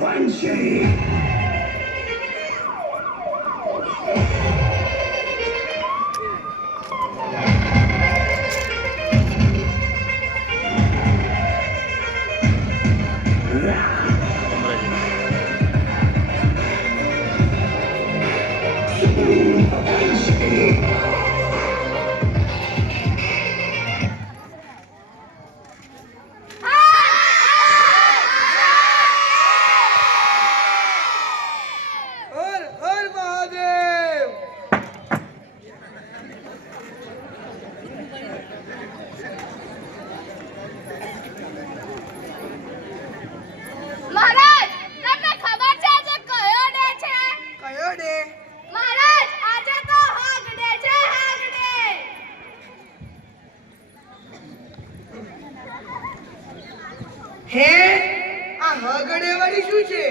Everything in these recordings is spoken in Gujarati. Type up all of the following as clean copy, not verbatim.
Banshee. હે આ હગડે વાળી શું છે?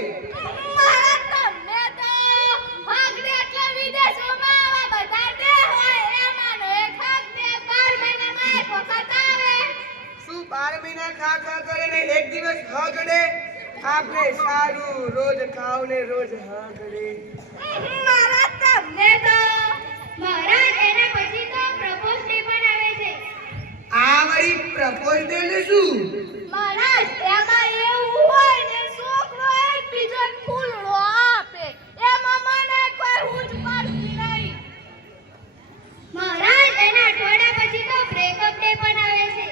મારા તમને તો હગડે એટલે વિદેશોમાં આવા બધા દે હોય એમાંનો એક હગડે 12 મહિનામાં એક વખત આવે. શું 12 મહિના ખા કરે ને એક દિવસ હગડે? આપણે સારું રોજ ખાવ ને રોજ હગડે. મારા તમને તો મહારાજ એના પછી તો પ્રપોઝ ડે પણ આવે છે. આ વળી પ્રપોઝ ડે એટલે શું? મહારાજ એમાં એવું હોય ને છોકરો એકબીજો ફૂલડો આપે એમાં મને કોઈ હુંજ પડતી નહીં. મહારાજ એના અઠવાડિયા પછી તો બ્રેકઅપ ડે પણ આવે છે.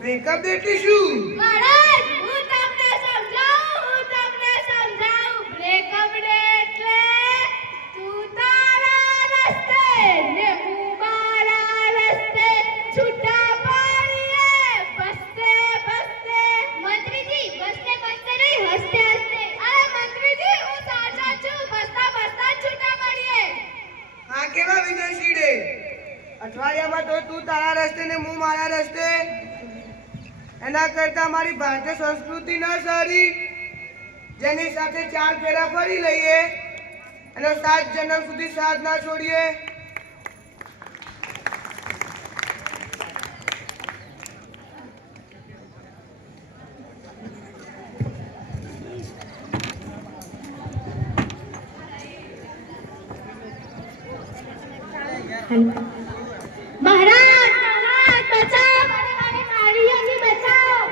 બ્રેકઅપ ડે એટલે શું? મહારાજ હું તમને સમજાવું બ્રેકઅપ ડે એટલે તું તારા રસ્તે ને હું મારા રસ્તે છૂટા પડીએ બસતે મંત્રીજી બસતે નહીં હસતે અરે મંત્રીજી હું સાચા છું બસતા છૂટા પડીએ. આ કેવા વિદેશી ડે? અઠવાડિયામાં તો તું તારા રસ્તે ને હું મારા રસ્તે. એના કરતા મારી ભારતીય સંસ્કૃતિ ન સારી, જેની સાથે 4 ફેરા ફરી લઈએ અને 7 જન્મ સુધી સાથ ના છોડીએ. મહારાજ બચાવ મને નારીઓને બચાવ.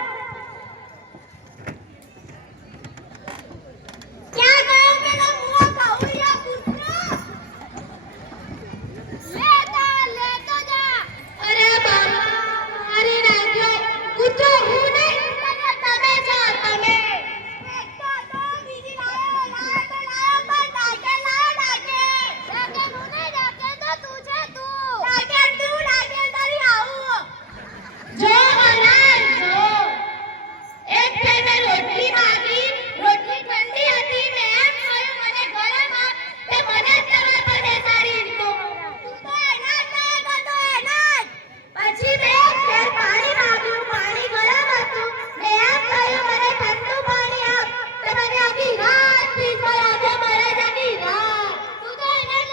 ક્યાં ગયો પેલો મુઓ કાઉરિયા કૂતરો? લેતો જા. અરે બાબા મારી નાખ્યો કૂતરો હું નહીં તમે છો તમે. તો બીજી લાયો પણ ડાકે હું નહીં ડાકે તો તું છે તું. ડાકે તારી આવું. જો મહારાજ જો એક થઈને રોટલી માંગી, રોટલી ઠંડી હતી મેં એમ કહ્યું મને ગરમ આપ તે મને જ તમારા પર બેસાડી દીધો. તું તો એના જ પછી મેં એક ફેર પાણી માંગ્યું, પાણી ગરમ હતું મેં એમ કહ્યું મને ઠંડુ પાણી આપ તે મને આખી રાત પીવડાવ્યા છે મારે આખી રાત. તું તો એના જ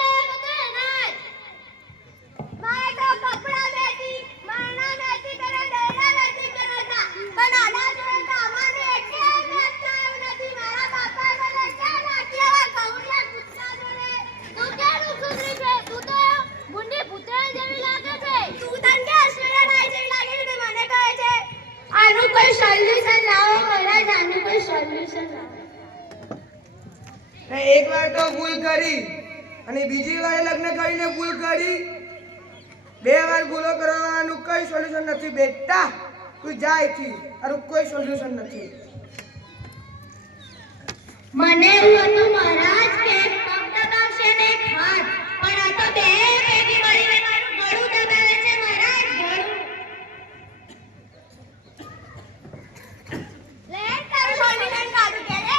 મારે તો કપડા બેટી મારના બેટી કરે દૈડા બેટી કરે હતા પણ આના જોડે તો અમારે એકે મેચ થયો નથી. મારા બાપા મને ક્યાં નાખ્યા કૌરિયા કૂતરા જોડે. તું કેનું સુધરી છે? તું તો મુંડી ભૂતરા જેવી લાગે છે. તું તને કે અશ્વર્યા નાઈ જેવી લાગે છે મને કહે છે. આનું કોઈ સોલ્યુશન લાવો મહારાજ, આનું કોઈ સોલ્યુશન લાવો. એક વાર તો ભૂલ કરી અને બીજી વાર લગ્ન કરીને ભૂલ કરી. 2 વાર ભૂલો કરવાનું કોઈ સોલ્યુશન નથી બેટા. તું જા અહીંથી, આનું કોઈ સોલ્યુશન નથી. મને એવું હતું મહારાજ કે એક પગ દબાવશે ને એક હાથ, પણ આ તો બે ભેગી મળીને મારું ગળું દબાવે છે મહારાજ, ગળું. લે તારું સોલ્યુશન કાઢું કે લે.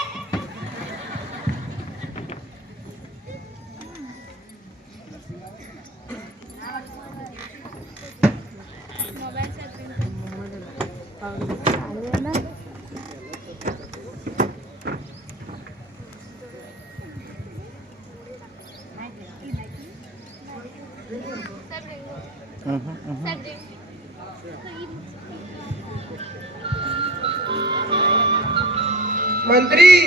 મંત્રી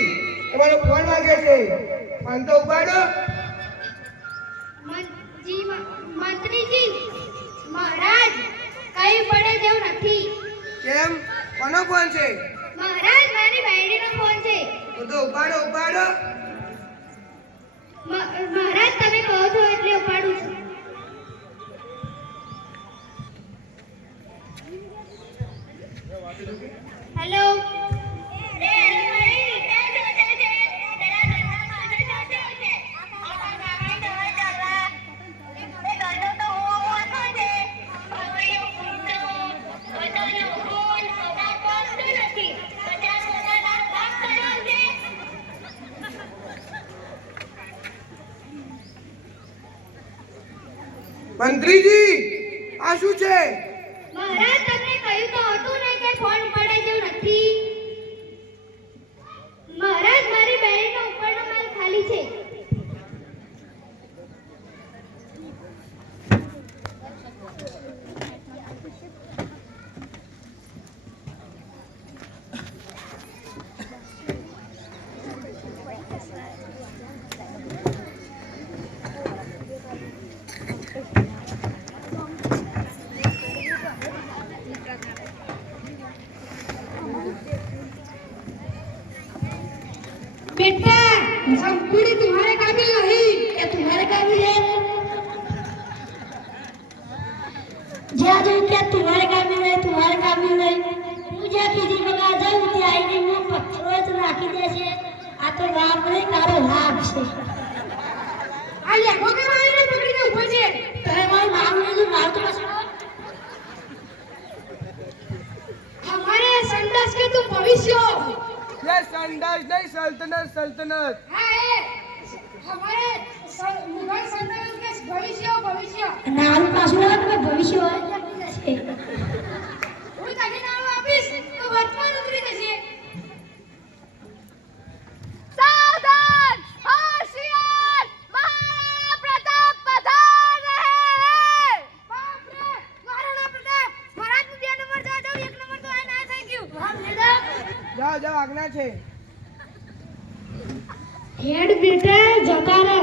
તમારો ફોન વાગે છે ફોન તો ઉપાડો. મંત્રીજી મહારાજ કઈ પડે જેવું નથી. કેમ કોનો ફોન છે? મહારાજ મારી બાયડીનો ફોન છે. તો ઉપાડો ઉપાડો. મહારાજ તમે કહો છો એટલે ઉપાડું છું. હેલો. મંત્રીજી આ શું છે? મહારાજ તમને કહ્યું તો હતું ને કે ફોન પડે જેવું નથી. મહારાજ મારી બહેનનો ઉપરનો માલ ખાલી છે. बेटा सब पूरी तुम्हारे काबिल नहीं, ये तुम्हारे काबिल है। जा जो क्या तुम्हारे काबिल है, तुम्हारे काबिल है। मुझे किसी प्रकार जाऊं तो आई नहीं वो पत्थरों से राखी जैसे आ तो बाप रे कारो लाभ से आ ले वो के भाई ने पकड़ी के ऊपर से तेरे भाई नाम ने जो मार तो बस हमारे संदास के तुम भविष्य हो। यार संदास नहीं सल्तनत सल्तनत है हमारे मुगल सल्तनत के भविष्य हो भविष्य नाम पासुरा का भविष्य है जैसे वो ताकि नाम वापस तो वर्तमान उतरी जैसे सावधान होशियार महाराणा प्रताप पधार रहे हैं। बाप रे महाराणा प्रताप महाराज ने 2 नंबर दो 1 नंबर तो है ना थैंक यू हम लीडर જાઓ જાઓ આજ્ઞા છે. हेड बेटा जता रे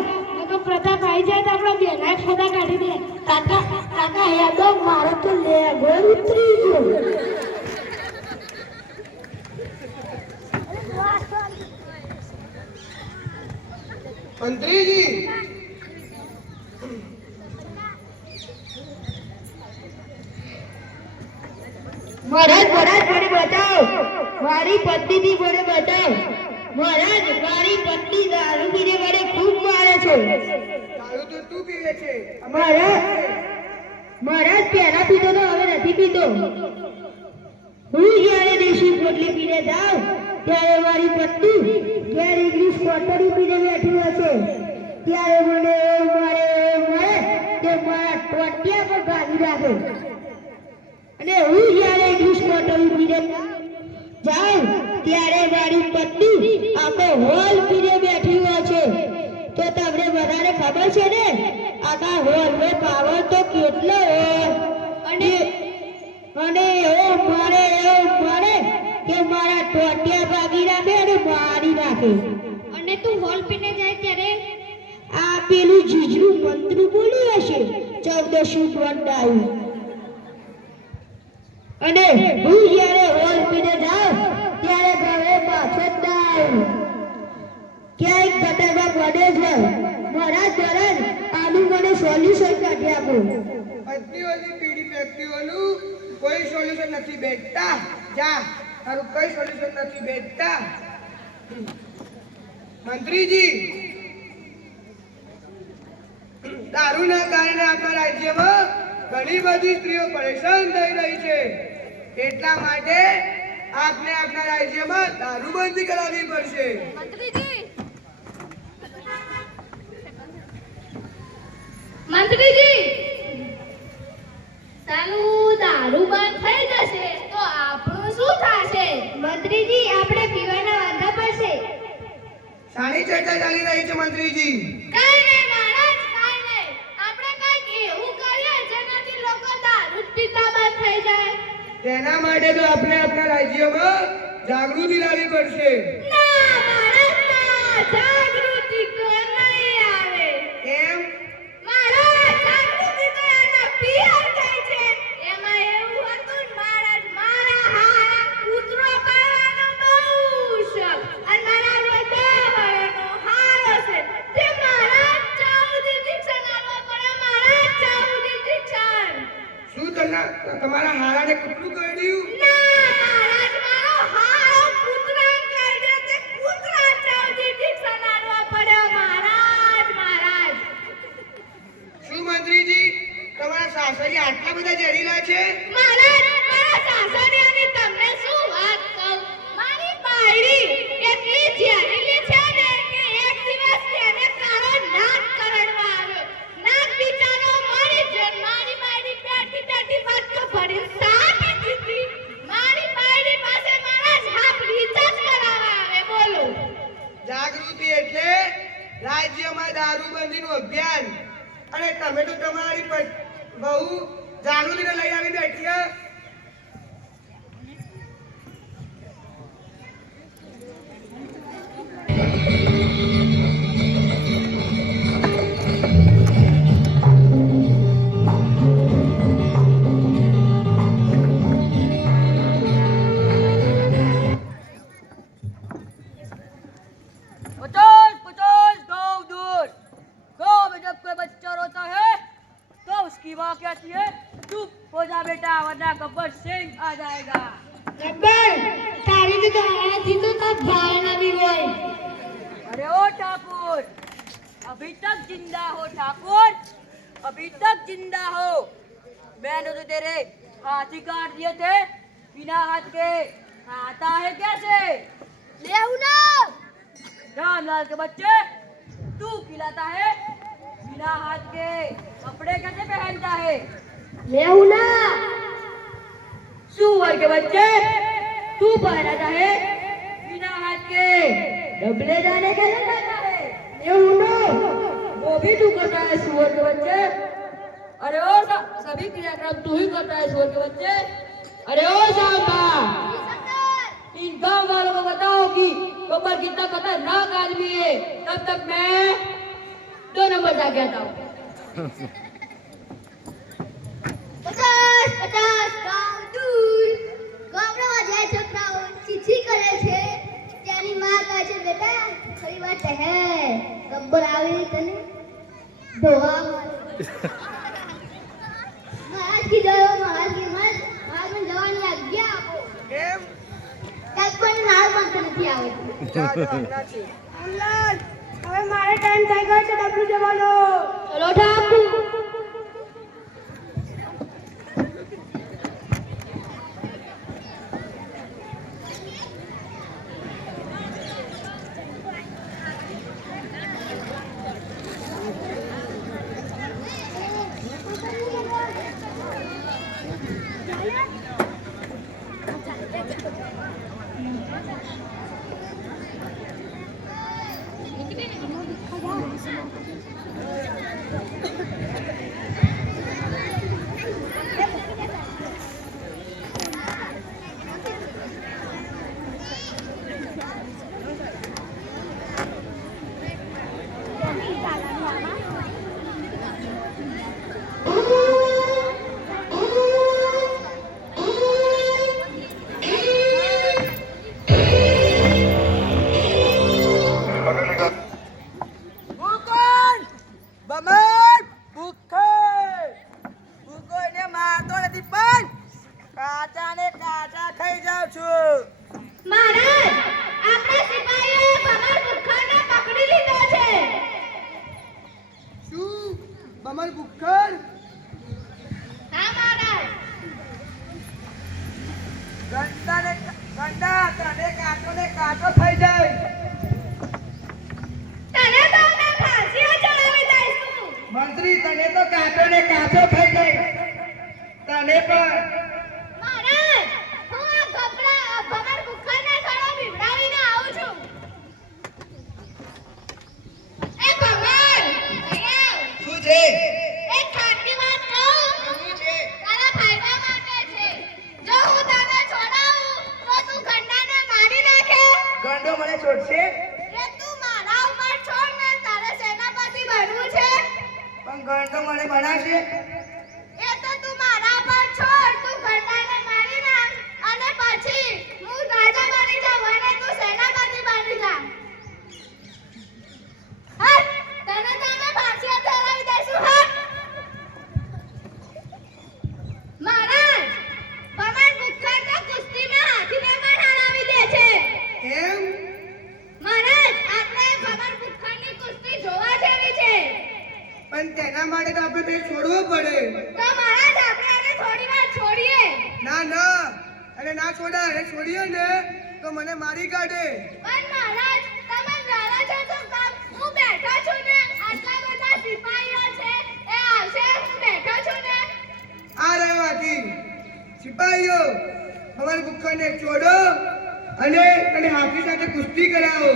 तो प्रताप आई जाए तो अपना बेना खदा काटी दे काका काका है दो मारो तो ले गोर उतरी गयो। मंत्री जी महाराज महाराज बड़े बताओ मारी पत्नी थी बड़े बताओ महाराज मारी पत्नी दारू पीने वाले खूब मारे छे। દારૂ તો તું પીવે છે. महाराज महाराज पहला पीतो तो હવે નથી પીતો। હું જ્યારે દેશી પોટલી પીને જાઉં ત્યારે મારી પત્ની જ્યારે ઇંગ્લિશ કોટરી પીને બેઠી હોય છે ત્યારે મને મારે તે મારા ટોટિયા પર ભાગી રાખે અને હું જ્યારે ઇંગ્લિશ કોટરી પીને જાઉં ત્યારે મારી પત્ની આખો હોલ પીને બેઠી હોય છે। તો તમને બધાને ખબર છે ને આખા હોલ નો પાવર તો કેટલો હોય અને અને એવો મારે કે મારા ટોટિયા ભાગી રાખે અને મારી નાખે। અને તું હોલ પીને જાય ત્યારે આ પેલું જીજરું મંત્ર બોલી હશે 14 બંધાયું અને હું જ્યારે હોલ પીને જાઉં ત્યારે ઘરે પાછો જ ના આવું ક્યાંક ગટરમાં પડે છે। મહારાજ મહારાજ આનું મને સોલ્યુશન કાઢી આપો। પત્નીઓની પીડી વ્યક્તિઓનું કોઈ સોલ્યુશન નથી બેટા જા તારું કોઈ સોલ્યુશન નથી બેટા. મંત્રીજી દારૂના કારણે આપણા રાજ્યમાં ઘણી બધી સ્ત્રીઓ પરેશાન થઈ રહી છે એટલા માટે આપને આપણા રાજ્યમાં દારૂબંધી કરાવવી પડશે. મંત્રીજી સાલું દારૂ બંધ થઈ જશે તો આપણું શું થશે? મંત્રીજી આપણે પીવાના વાંધા પડશે। શાની ચર્ચા ચાલી રહી છે મંત્રીજી? કાઈ નહીં મહારાજ કાઈ નહીં આપણે કાઈક એવું કરીએ જેનાથી લોકો દારૂ પીતા બંધ થઈ જાય। તેના માટે તો આપણે આપણા રાજ્યમાં જાગૃતિ લાવવી પડશે. ના જાગૃતિ તો નહીં આવે. કેમ? મારા જાગૃતિ તો એના પિયર ગઈ છે. એમાં એવું હતું ને મારા હારા કૂતરો પાળવાનો બહુ શોખ. અને મારા વધારાનો હારો છે. તે મારા 14 ઇન્જેક્શન આલવા પડે. મારા 14 ઇન્જેક્શન. શું તમારા હારાને કૂતરું કરડ્યું? ના, મહારાજ, મારો હારો કૂતરાને કરડે તે કૂતરા 14 ઇન્જેક્શન આલવા પડે. મહારાજ. શું મંત્રીજી, તમારા સાસરી આટલા બધા ઝેરીલા છે? મહારાજ, મારા સાસરિયાની તમને શું વાત કહું. મારી બાયડી એટલી ઝેરીલી છે ને કે એક દિવસ તેને કાળો નાક કરડવા આવ્યો. નાક બિચારો મરી ગયો. મારી બાયડી બેઠી વાટકો ભરીને સાપી દીધી. મારી બાયડી પાસે મારા છાપ રિચાર્જ કરાવવા આવે. બોલો. જાગૃતિ એટલે રાજ્યમાં દારૂબંધીનું અભિયાન. અને તમે તો તમારી બહુ જાગૃતિને લઈ આવી બેઠી છો. उसकी माँ कहती है चुप हो जा बेटा वरना गब्बर सिंह आ जाएगा। गब्बर, तारी तो आया थी तो तब भागना भी हुआ। अरे ओ ठाकुर, अभी तक जिंदा हो ठाकुर, अभी तक जिंदा हो। मैंने तो तेरे हाथ ही काट दिए थे बिना हाथ के। आता है कैसे? लेहुना, रामलाल के बच्चे, तू खिलाता है बिना हाथ के, कपड़े कैसे पहनता है? लेहुना, सुअर के बच्चे, तू पहनाता है बिना हाथ के, डबले जाने कैसे करता है? लेहुना, वो भी तू करता है सुअर के बच्चे। अरे ओ सभी क्रियाक्रम तू ही करता है सुअर के बच्चे। अरे ओ सांबा, इन गांव वालों को बताओ कि गब्बर कितना खतरनाक आदमी है। तब तक मैं 2 नंबर जाके आता हूँ। 50 ગામ દૂર ગામડામાં જાય છોકરાઓ ચીઠી કરે છે. ત્યાંની માં કહે છે બેટા ખરી વાત હે ગબ્બર આવી તને ધોવા મહારાજ કી જયો મહારાજ મને જવાની આજ્ઞા આપો. કેમ? ગબ્બરને નાળ માંગતો નથી આવડતું. જા હમણાં છે. હવે મારે ટાઈમ થઈ ગયો છે ડબલું જવાનો. ચલો ઠાકુર. મહારાજ, આપણા સિપાહીઓએ બમર ભૂખાને પકડી લીધો છે. શું બમર ભુક્કડ? હા મહારાજ. ગંડા તને કાંટો થઈ જાય. તને તો અમે ફાંસીએ ચડાવી દઈશું. મંત્રી, તને તો કાંટો થઈ જાય. તને પણ. મહારાજ, હું આ બમર ભૂખાને થોડો બીવડાવીને આવું છું. એ બમર, અહીંયા આવ. શું છે? એક ખાનગી વાત કહું? શું છે? તારા ફાયદા માટે છે. જો હું તને છોડાવું તો તું ગંડાને મારી નાખે. ગંડો મને છોડશે? એ તું મારા પણ ઘર તો મને બનાવશે. એ તો તું મારા પર છોડ. તું ઘરડાને મારી નાખ અને પછી હું રાજા બની જાઉં અને તું સેનાપતિ બની જા. હટ! તને તો અમે ફાંસી ચડાવી દઈશું. હટ! મહારાજ, ભગવાન ભૂખ્ખડ તો કુસ્તીમાં હાથીને પણ હરાવી દે છે. એમ? મહારાજ, આપણે ભગવાન ભૂખ્ખડની કુસ્તી જોવા જેવી છે. પણ તેના માટે તો આપણે તે છોડવું પડે. તો મહારાજ, આપણે આને થોડી વાર છોડીએ. ના ના, અને ના છોડાય. છોડીએ ને તો મને મારી કાઢે. પણ મહારાજ, તમે ડરો છો તો કામ. હું બેઠો છું ને, આટલા બધા સિપાહીઓ છે, એ આવશે. હું બેઠો છું ને. આ રહ્યો હાથી. સિપાહીઓ, અમારા ભૂખ્ખાને છોડો અને તને હાથી સાથે કુસ્તી કરાવો.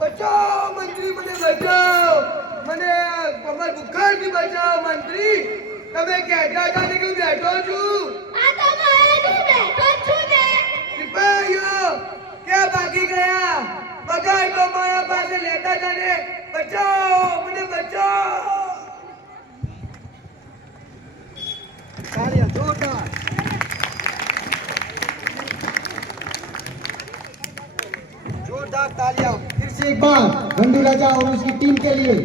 બચાવો મંત્રી, મને બચાવો. મને અમાર ભૂખ્ખાડથી બચાવો મંત્રી. તમે કહેતા હતા ને કે હું બેઠો છું. આ તો મહારાજ, હું બેઠો જ છું ને. સિપાહીઓ ક્યાં ભાગી ગયા? બગાડ તો મારા પાસે લેતા હતા ને. બચાવો, મને બચાવો. जोरदार तालियां फिर से एक बार गंडू राजा और उसकी टीम के लिए।